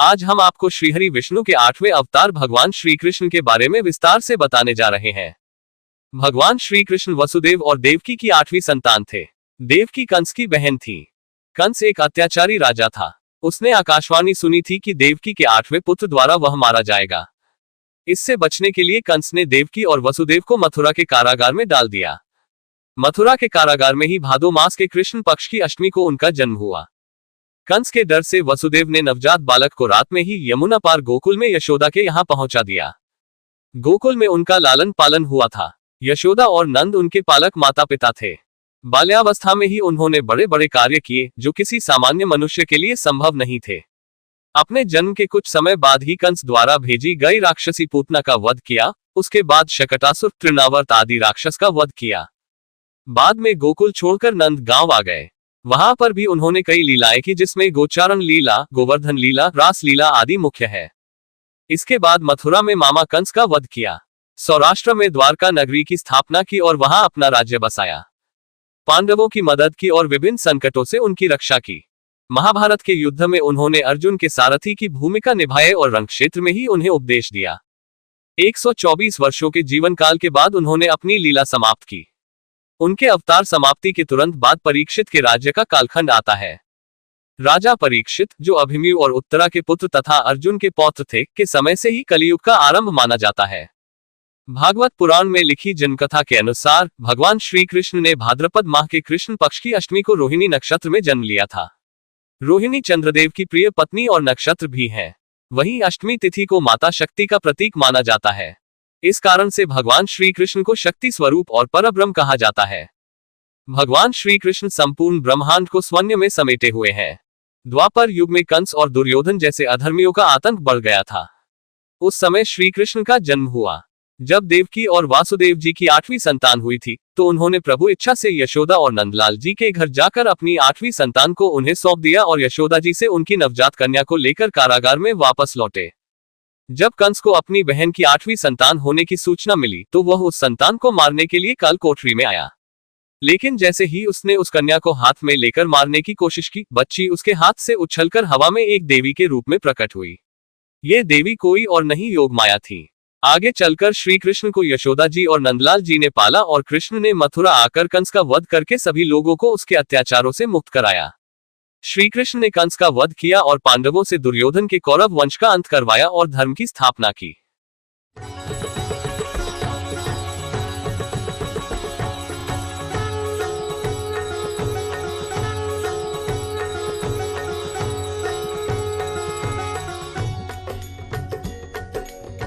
आज हम आपको श्रीहरि विष्णु के 8वें अवतार भगवान श्री कृष्ण के बारे में विस्तार से बताने जा रहे हैं। भगवान श्री कृष्ण वसुदेव और देवकी की 8वीं संतान थे। देवकी कंस की बहन थी। कंस एक अत्याचारी राजा था। उसने आकाशवाणी सुनी थी कि देवकी के 8वें पुत्र द्वारा वह मारा जाएगा। इससे बचने के लिए कंस ने देवकी और वसुदेव को मथुरा के कारागार में डाल दिया। मथुरा के कारागार में ही भादो मास के कृष्ण पक्ष की अष्टमी को उनका जन्म हुआ। कंस के डर से वसुदेव ने नवजात बालक को रात में ही यमुना पार गोकुल में यशोदा के यहाँ पहुंचा दिया। गोकुल में उनका लालन पालन हुआ था। यशोदा और नंद उनके पालक माता पिता थे। बाल्यावस्था में ही उन्होंने बड़े बड़े कार्य किए जो किसी सामान्य मनुष्य के लिए संभव नहीं थे। अपने जन्म के कुछ समय बाद ही कंस द्वारा भेजी गई राक्षसी पूतना का वध किया। उसके बाद शकटासुर, तृणावर्त आदि राक्षस का वध किया। बाद में गोकुल छोड़कर नंद गांव आ गए। वहां पर भी उन्होंने कई लीलाएं की, जिसमें गोचारण लीला, गोवर्धन लीला, रास लीला आदि मुख्य है। इसके बाद मथुरा में मामा कंस का वध किया। सौराष्ट्र में द्वारका नगरी की स्थापना की और वहां अपना राज्य बसाया। पांडवों की मदद की और विभिन्न संकटों से उनकी रक्षा की। महाभारत के युद्ध में उन्होंने अर्जुन के सारथी की भूमिका निभाई और रण क्षेत्र में ही उन्हें उपदेश दिया। 124 वर्षों के जीवन काल के बाद उन्होंने अपनी लीला समाप्त की। उनके अवतार समाप्ति के तुरंत बाद परीक्षित के राज्य का कालखंड आता है। राजा परीक्षित, जो अभिमन्यु और उत्तरा के पुत्र तथा अर्जुन के पौत्र थे, के समय से ही कलियुग का आरंभ माना जाता है। भागवत पुराण में लिखी जनकथा के अनुसार भगवान श्री कृष्ण ने भाद्रपद माह के कृष्ण पक्ष की अष्टमी को रोहिणी नक्षत्र में जन्म लिया था। रोहिणी चंद्रदेव की प्रिय पत्नी और नक्षत्र भी है। वहीं अष्टमी तिथि को माता शक्ति का प्रतीक माना जाता है। इस कारण से भगवान श्री कृष्ण को शक्ति स्वरूप और परब्रह्म कहा जाता है। भगवान श्री कृष्ण संपूर्ण ब्रह्मांड को स्वन्य में समेटे हुए हैं। द्वापर युग में कंस और दुर्योधन जैसे अधर्मियों का आतंक बढ़ गया था। उस समय श्री कृष्ण का जन्म हुआ। जब देवकी और वासुदेव जी की 8वीं संतान हुई थी, तो उन्होंने प्रभु इच्छा से यशोदा और नंदलाल जी के घर जाकर अपनी 8वीं संतान को उन्हें सौंप दिया और यशोदा जी से उनकी नवजात कन्या को लेकर कारागार में वापस लौटे। जब कंस को अपनी बहन की 8वीं संतान होने की सूचना मिली, तो वह उस संतान को मारने के लिए काल कोठरी में आया। लेकिन जैसे ही उसने उस कन्या को हाथ में लेकर मारने की कोशिश की, बच्ची उसके हाथ से उछलकर हवा में एक देवी के रूप में प्रकट हुई। ये देवी कोई और नहीं, योगमाया थी। आगे चलकर श्री कृष्ण को यशोदा जी और नंदलाल जी ने पाला और कृष्ण ने मथुरा आकर कंस का वध करके सभी लोगों को उसके अत्याचारों से मुक्त कराया। श्री कृष्ण ने कंस का वध किया और पांडवों से दुर्योधन के कौरव वंश का अंत करवाया और धर्म की स्थापना की।